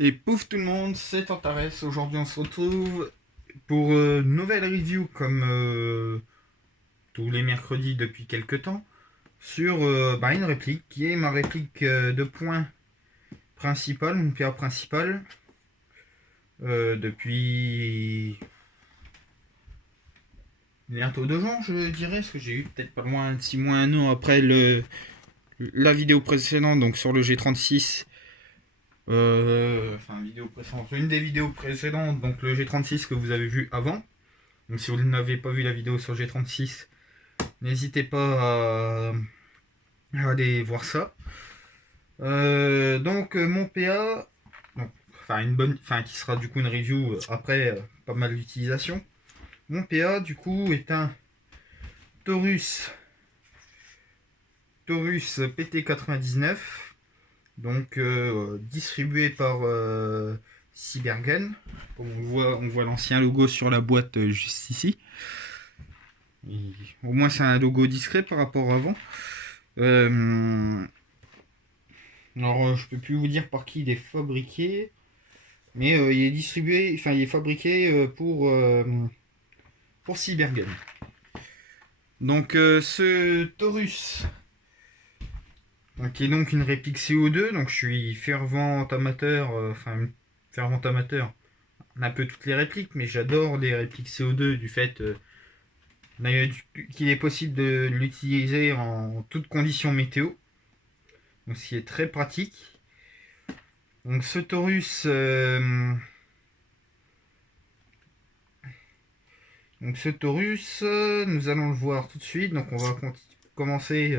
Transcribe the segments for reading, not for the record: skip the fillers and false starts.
Et pouf tout le monde, c'est Antares. Aujourd'hui on se retrouve pour une nouvelle review comme tous les mercredis depuis quelques temps sur une réplique qui est ma réplique de points principale, mon PA principal depuis bientôt 2 ans je dirais, parce que j'ai eu peut-être pas loin de 6 mois, 1 an après la vidéo précédente, donc sur le G36. Vidéo précédente, une des vidéos précédentes, donc le G36 que vous avez vu avant. Donc si vous n'avez pas vu la vidéo sur G36, n'hésitez pas à aller voir ça. Mon PA, donc, qui sera du coup une review après pas mal d'utilisation. Mon PA du coup est un Taurus PT99, donc distribué par Cybergun. Comme on voit l'ancien logo sur la boîte juste ici. Et au moins c'est un logo discret par rapport à avant. Je peux plus vous dire par qui il est fabriqué, mais il est distribué, il est fabriqué pour Cybergun. Donc ce Taurus, qui est donc une réplique CO2, donc je suis fervent amateur, fervent amateur, un peu toutes les répliques, mais j'adore les répliques CO2 du fait qu'il est possible de l'utiliser en toutes conditions météo, donc ce qui est très pratique. Donc ce Taurus, nous allons le voir tout de suite. Donc on va commencer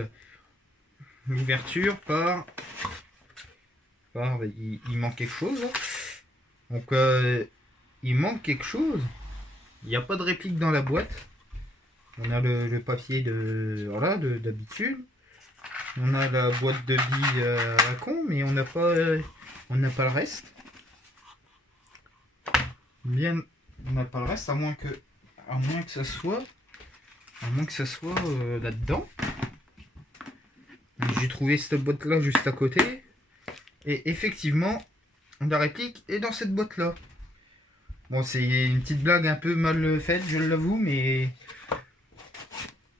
l'ouverture par il manque quelque chose. Donc il manque quelque chose. Il n'y a pas de réplique dans la boîte. On a le papier d'habitude. On a la boîte de billes à la con, mais on n'a pas le reste. Bien, on n'a pas le reste, à moins que ça soit là-dedans. J'ai trouvé cette boîte là juste à côté, et effectivement la réplique est dans cette boîte là. Bon, c'est une petite blague un peu mal faite, je l'avoue, mais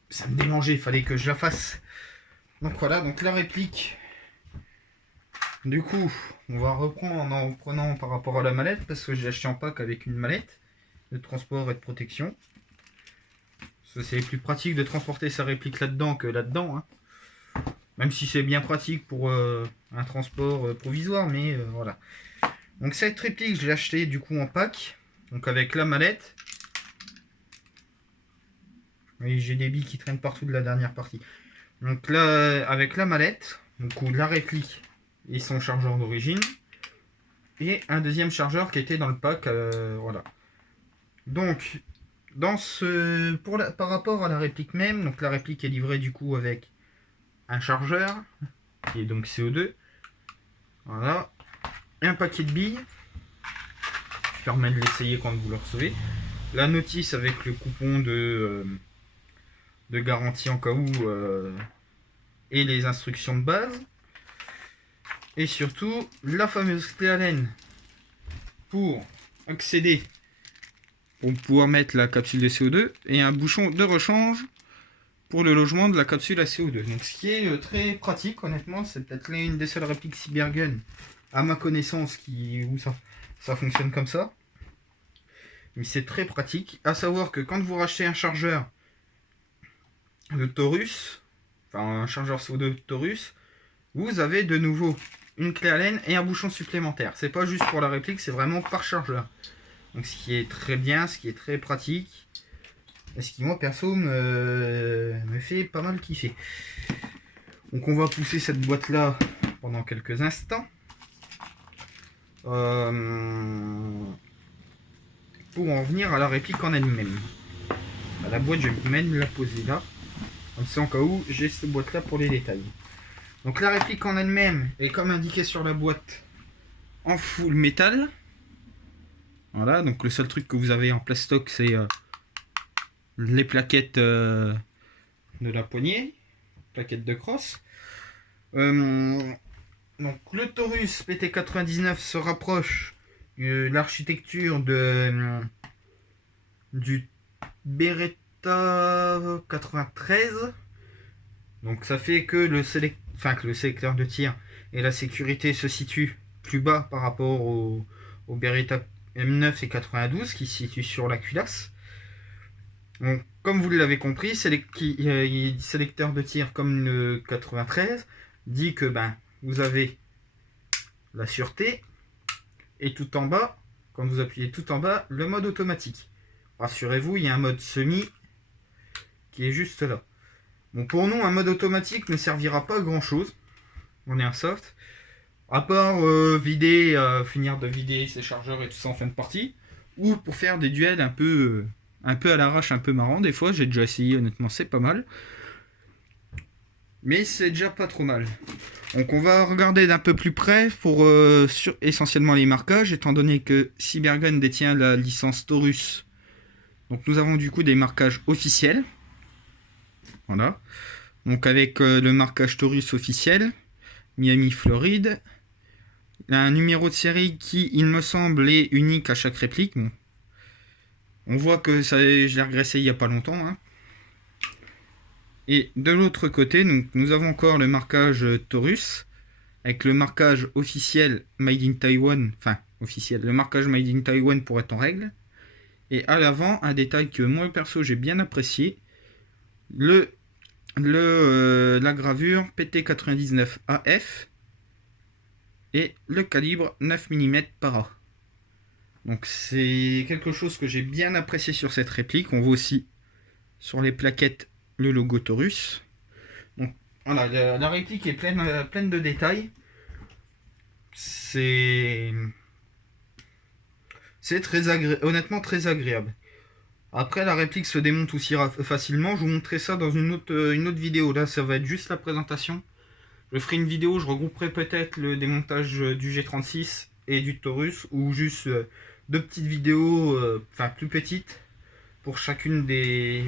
ça me démangeait, il fallait que je la fasse. Donc voilà, donc la réplique, du coup on va reprendre en prenant par rapport à la mallette, parce que j'ai acheté en pack avec une mallette de transport et de protection. C'est plus pratique de transporter sa réplique là-dedans que là-dedans, hein. Même si c'est bien pratique pour un transport provisoire, mais voilà. Donc cette réplique, je l'ai achetée du coup en pack, donc avec la mallette. Et j'ai des billes qui traînent partout de la dernière partie. Donc là, avec la mallette, du coup la réplique et son chargeur d'origine, et un deuxième chargeur qui était dans le pack, voilà. Donc par rapport à la réplique même, donc la réplique est livrée du coup avec un chargeur qui est donc CO2, voilà, et un paquet de billes qui permet de l'essayer quand vous le recevez, la notice avec le coupon de garantie en cas où, et les instructions de base, et surtout la fameuse clé Allen pour accéder, pour pouvoir mettre la capsule de CO2, et un bouchon de rechange pour le logement de la capsule à CO2. Donc ce qui est très pratique, honnêtement. C'est peut-être l'une des seules répliques Cybergun à ma connaissance où ça fonctionne comme ça. Mais c'est très pratique. À savoir que quand vous rachetez un chargeur de Taurus, un chargeur CO2 de Taurus, vous avez de nouveau une clé Allen et un bouchon supplémentaire. C'est pas juste pour la réplique, c'est vraiment par chargeur. Donc ce qui est très bien, ce qui est très pratique, et ce qui moi perso me fait pas mal kiffer. Donc on va pousser cette boîte là pendant quelques instants. Pour en venir à la réplique en elle-même. La boîte, je vais même la poser là. Comme ça, en cas où, j'ai cette boîte là pour les détails. Donc la réplique en elle-même est comme indiqué sur la boîte en full métal. Voilà, donc le seul truc que vous avez en plastoc, c'est les plaquettes de la poignée, plaquettes de crosse. Donc le Taurus PT99 se rapproche de l'architecture du Beretta 93. Donc ça fait que le sélecteur de tir et la sécurité se situent plus bas par rapport au Beretta M9 et 92 qui se situent sur la culasse. Donc, comme vous l'avez compris, sélecteur de tir comme le 93 dit que vous avez la sûreté et tout en bas, quand vous appuyez tout en bas, le mode automatique. Rassurez-vous, il y a un mode semi qui est juste là. Bon, pour nous, un mode automatique ne servira pas à grand chose. On est un soft. À part finir de vider ses chargeurs et tout ça en fin de partie. Ou pour faire des duels un peu à l'arrache, un peu marrant. Des fois, j'ai déjà essayé, honnêtement, c'est pas mal. Mais c'est déjà pas trop mal. Donc on va regarder d'un peu plus près pour essentiellement les marquages, étant donné que Cybergun détient la licence Taurus. Donc nous avons du coup des marquages officiels. Voilà. Donc avec le marquage Taurus officiel, Miami, Floride. Un numéro de série qui, il me semble, est unique à chaque réplique. Bon. On voit que ça, je l'ai regressé il n'y a pas longtemps. Hein. Et de l'autre côté, donc, nous avons encore le marquage Taurus, avec le marquage officiel Made in Taiwan, enfin officiel, le marquage Made in Taiwan pour être en règle. Et à l'avant, un détail que moi perso j'ai bien apprécié, la gravure PT99 AF et le calibre 9 mm para. Donc c'est quelque chose que j'ai bien apprécié sur cette réplique. On voit aussi sur les plaquettes le logo Taurus. Donc voilà, la réplique est pleine de détails. C'est honnêtement très agréable. Après, la réplique se démonte aussi facilement. Je vous montrerai ça dans une autre vidéo. Là, ça va être juste la présentation. Je ferai une vidéo, je regrouperai peut-être le démontage du G36 et du Taurus, ou juste deux petites vidéos, plus petites, pour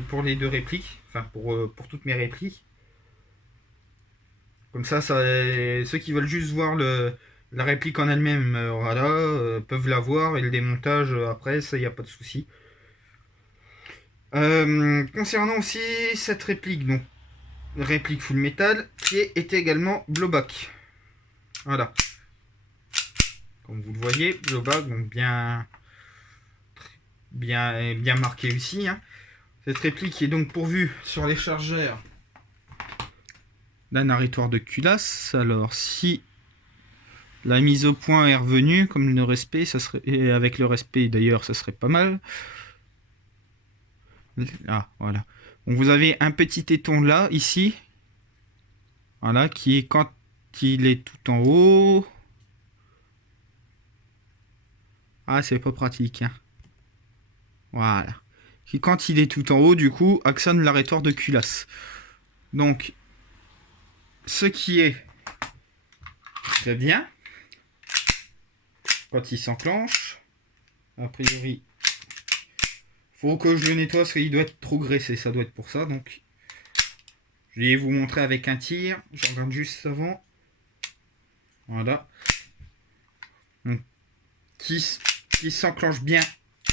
pour les deux répliques, pour toutes mes répliques. Comme ça, ceux qui veulent juste voir la réplique en elle-même, peuvent la voir, et le démontage après, ça, il n'y a pas de souci. Concernant aussi cette réplique, donc réplique full metal, qui est également blowback. Voilà. Comme vous le voyez, blowback, donc bien marqué ici. Hein. Cette réplique est donc pourvue sur les chargeurs d'un arrêtoir de culasse. Alors si la mise au point est revenue, comme le respect, ça serait, et avec le respect d'ailleurs, ça serait pas mal. Ah, voilà. Donc vous avez un petit téton là, ici. Voilà, qui est quand il est tout en haut. Ah, c'est pas pratique. Hein. Voilà. Qui quand il est tout en haut, du coup, actionne l'arrêtoir de culasse. Donc, ce qui est très bien, quand il s'enclenche, a priori, faut que je le nettoie parce qu'il doit être trop graissé, ça doit être pour ça. Donc, je vais vous montrer avec un tir. Je regarde juste avant. Voilà. Donc, qui s'enclenche bien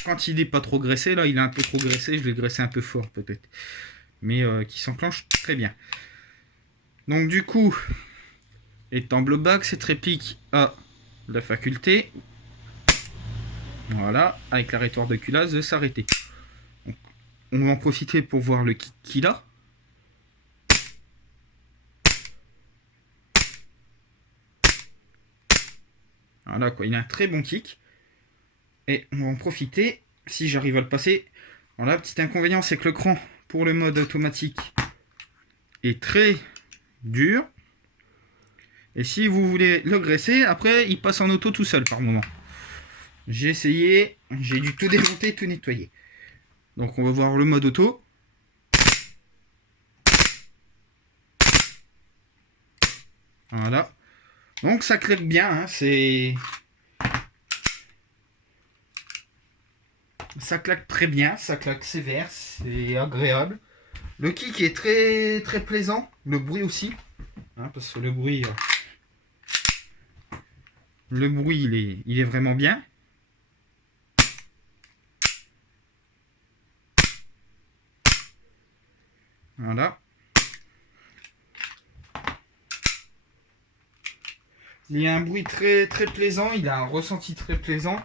quand il n'est pas trop graissé. Là, il est un peu trop graissé. Je l'ai graissé un peu fort peut-être. Mais qui s'enclenche très bien. Donc, du coup, étant blowback, cette réplique a la faculté, voilà, avec l'arrêtoir de culasse, de s'arrêter. On va en profiter pour voir le kick qu'il a. Voilà quoi, il a un très bon kick. Et on va en profiter, si j'arrive à le passer. Voilà, petit inconvénient, c'est que le cran pour le mode automatique est très dur. Et si vous voulez le graisser, après il passe en auto tout seul par moment. J'ai essayé, j'ai dû tout démonter, tout nettoyer. Donc on va voir le mode auto. Voilà. Donc ça claque bien, hein, ça claque très bien, ça claque sévère, c'est agréable. Le kick est très très plaisant, le bruit aussi, hein, parce que le bruit, Le bruit, il est vraiment bien. Voilà. Il y a un bruit très, très plaisant. Il a un ressenti très plaisant.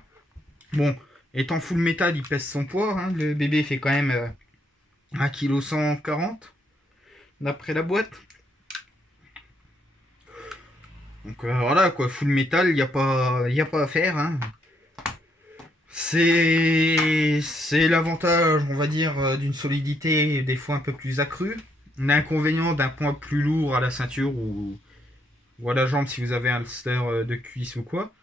Bon, étant full métal, il pèse son poids. Hein. Le bébé fait quand même 1,140 kg d'après la boîte. Donc voilà quoi, full métal, il n'y a pas à faire. Hein. C'est l'avantage, on va dire, d'une solidité des fois un peu plus accrue. L'inconvénient d'un poids plus lourd à la ceinture ou à la jambe si vous avez un halster de cuisse ou quoi.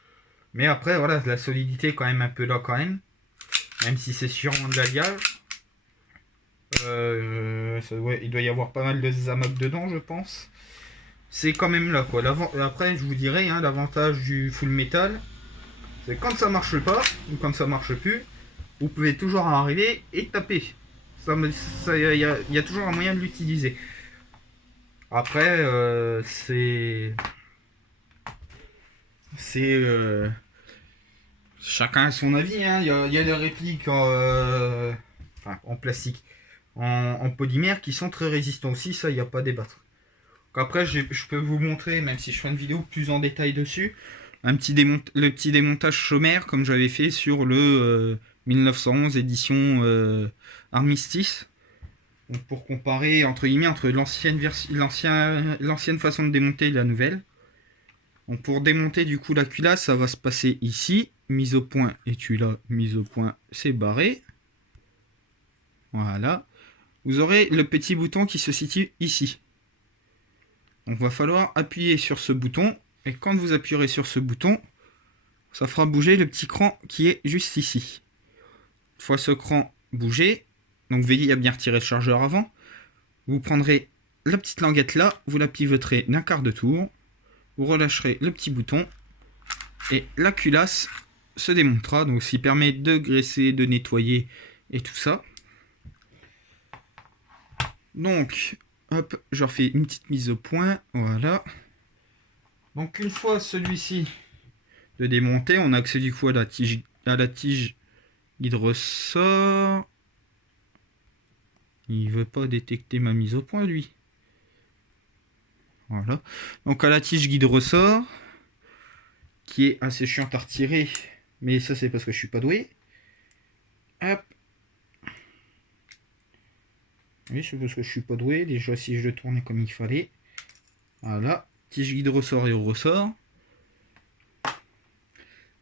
Mais après, voilà, la solidité est quand même un peu là quand même. Même si c'est sûrement de l'alliage. Il doit y avoir pas mal de zamak dedans, je pense. C'est quand même là quoi. Après, je vous dirais, hein, l'avantage du full metal, c'est quand ça marche pas ou quand ça marche plus, vous pouvez toujours arriver et taper. Il y a toujours un moyen de l'utiliser. Après, c'est chacun a son avis. Hein. Il y a des répliques en plastique, en polymère qui sont très résistants aussi. Ça, il n'y a pas à débattre. Après, je peux vous montrer, même si je ferai une vidéo plus en détail dessus, le petit démontage sommaire comme j'avais fait sur le 1911 édition Armistice. Donc pour comparer entre guillemets entre l'ancienne façon de démonter et la nouvelle. Donc pour démonter du coup la culasse, ça va se passer ici. Mise au point et tu l'as, mise au point, c'est barré. Voilà. Vous aurez le petit bouton qui se situe ici. Donc il va falloir appuyer sur ce bouton. Et quand vous appuierez sur ce bouton, ça fera bouger le petit cran qui est juste ici. Une fois ce cran bougé, donc veillez à bien retirer le chargeur avant, vous prendrez la petite languette là, vous la pivoterez d'un quart de tour, vous relâcherez le petit bouton et la culasse se démontera, donc ce qui permet de graisser, de nettoyer et tout ça. Donc, hop, je refais une petite mise au point, voilà. Donc une fois celui-ci de démonter, on a accès du coup à la tige guide ressort. Il veut pas détecter ma mise au point lui. Voilà. Donc à la tige guide ressort, qui est assez chiante à retirer, mais ça c'est parce que je suis pas doué. Hop. Oui, c'est parce que je suis pas doué. Déjà si je le tournais comme il fallait. Voilà. Tige guide ressort et au ressort.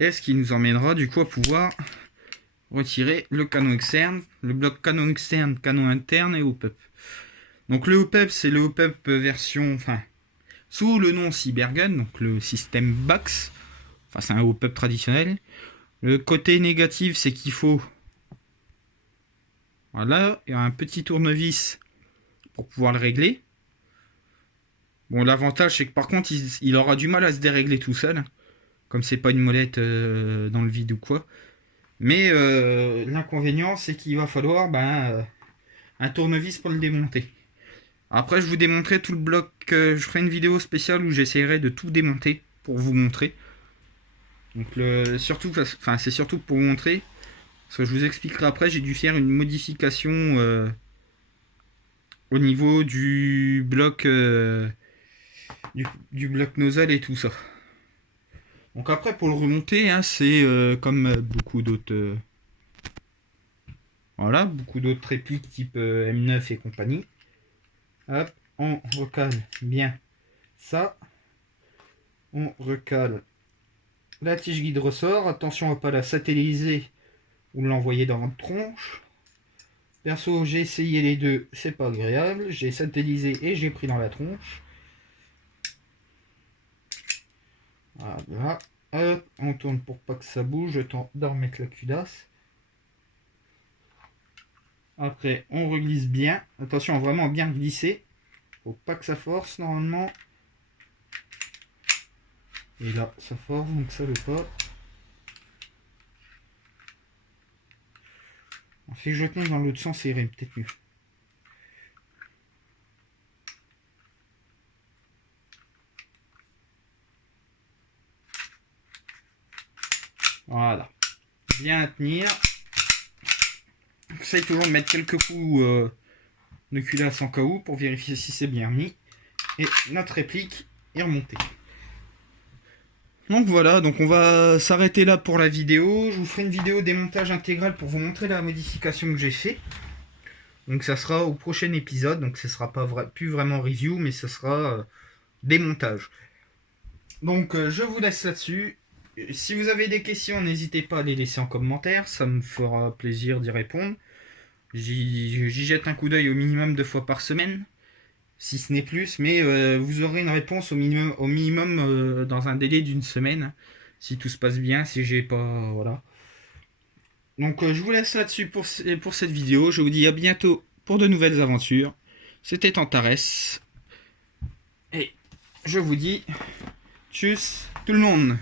Et ce qui nous emmènera du coup à pouvoir retirer le canon externe, le bloc canon externe, canon interne et hop-up. Donc le hop-up c'est le hop-up version, sous le nom Cybergun, donc le système BAX. Enfin c'est un hop-up traditionnel. Le côté négatif c'est qu'il faut, voilà, il y a un petit tournevis pour pouvoir le régler. Bon, l'avantage c'est que par contre il aura du mal à se dérégler tout seul, comme c'est pas une molette dans le vide ou quoi. Mais l'inconvénient c'est qu'il va falloir un tournevis pour le démonter. Après je vous démontrerai tout le bloc, je ferai une vidéo spéciale où j'essaierai de tout démonter pour vous montrer. Donc c'est surtout pour vous montrer, parce que je vous expliquerai après, j'ai dû faire une modification au niveau du bloc du bloc nozzle et tout ça. Donc après pour le remonter, hein, c'est comme beaucoup d'autres voilà, beaucoup d'autres répliques type M9 et compagnie. Hop, on recale bien ça. On recale la tige guide ressort. Attention à ne pas la satelliser ou l'envoyer dans votre tronche. Perso, j'ai essayé les deux, c'est pas agréable. J'ai satellisé et j'ai pris dans la tronche. Voilà. Hop, on tourne pour pas que ça bouge. Le temps de remettre la culasse. Après, on reglisse bien. Attention à vraiment bien glisser. Faut pas que ça force normalement. Et là, ça force, donc ça veut pas. Si je tenais dans l'autre sens, ça irait peut-être mieux. Voilà. Bien à tenir. J'essaye toujours de mettre quelques coups de culasse en cas où pour vérifier si c'est bien mis. Et notre réplique est remontée. Donc voilà, donc on va s'arrêter là pour la vidéo. Je vous ferai une vidéo démontage intégral pour vous montrer la modification que j'ai fait. Donc ça sera au prochain épisode, donc ce sera pas plus vraiment review, mais ce sera démontage. Donc je vous laisse là-dessus. Si vous avez des questions, n'hésitez pas à les laisser en commentaire, ça me fera plaisir d'y répondre. J'y jette un coup d'œil au minimum 2 fois par semaine, si ce n'est plus, mais vous aurez une réponse au minimum dans un délai d'une semaine, si tout se passe bien, si j'ai pas... voilà. Donc je vous laisse là-dessus pour cette vidéo, je vous dis à bientôt pour de nouvelles aventures. C'était Antares, et je vous dis tchuss tout le monde.